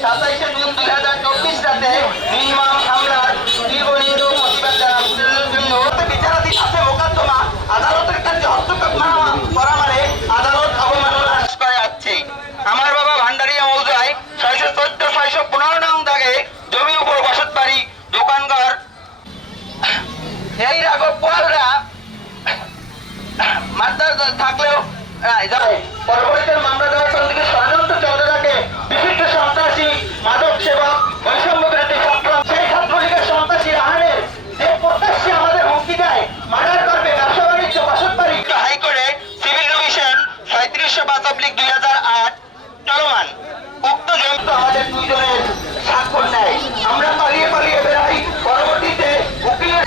27শে June 2024 রাতে নির্মম হামলার তীব্র নিন্দা ও প্রতিবাদ জানানোর জন্য বিচারাধীন আছে মোকদ্দমা আদালতের কাছে হস্তক্ষেপ করা মানে আদালত অবমাননা করে আসছে। আমার বাবা ভান্ডারিয়া মৌজায় 614 615 নং দাগে জমির উপর বসত বাড়ি দোকানঘর এই রাঘব পোয়ালরা মাত্রার থাকলেও পরবর্তীতে মামলা দেওয়ার সঙ্গে ষড়যন্ত্র চলতে থাকে। বিশিষ্ট সন্ত্রাসী মাদক সেবক বৈষম্য বিরোধী ছাত্র সেই ছাত্রলীগের সন্ত্রাসী রাহানের যে প্রত্যাশী আমাদের হুমকি দেয় মার্ডার করবে ব্যবসা বাণিজ্য বসত বাড়ি হাইকোর্টে সিভিল ডিভিশন 37/2008 চলমান। উক্ত জমি আমাদের দুইজনের স্বাক্ষর নেয়। আমরা পালিয়ে পালিয়ে বেড়াই। পরবর্তীতে উকিলের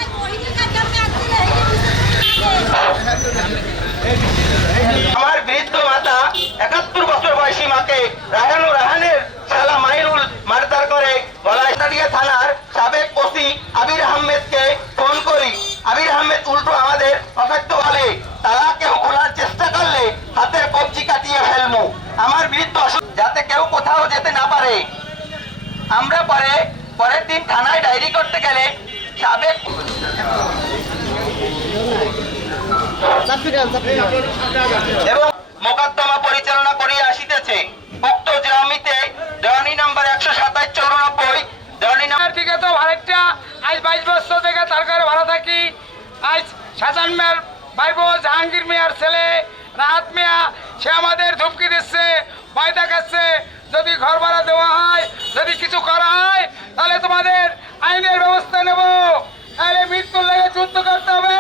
আমার বৃদ্ধ মাতা 71 বছর বয়সী মাকে রাহান ও রাহানের শালা মাইনুল মারধর করে গলায় থানার সাবেক ওসি আবির আহমেদকে ফোন করি। আবির আহমেদ উল্টো আমাদের অসত্য বলে তারা কেউ খোলার চেষ্টা করলে হাতের কবজি কাটিয়ে ফেলবো। আমার বৃদ্ধ যাতে কেউ কোথাও যেতে না পারে। আমরা পরের দিন থানায় ডায়েরি করতে গেলে সাবেক এবং মোকদ্দমা পরিচালনা করিয়া আসিতেছে। উক্ত জমিতে দেওয়ানি নাম্বার 127/94 দেওয়ানি নাম্বার থেকে তো আরেকটা আজ 22 বছর থেকে তার ঘরে ভাড়া থাকি। আজ শাহজাহান মিয়ার ভাইবো জাহাঙ্গীর মিয়ার ছেলে রাহাত মিয়া সে আমাদের ধমকি দিচ্ছে, ভয় দেখাচ্ছে যদি ঘর ভাড়া দেওয়া হয়, যদি কিছু করা হয় তাহলে তোমাদের আইনের ব্যবস্থা নেব, তাহলে মৃত্যুর লেগে যুদ্ধ করতে হবে।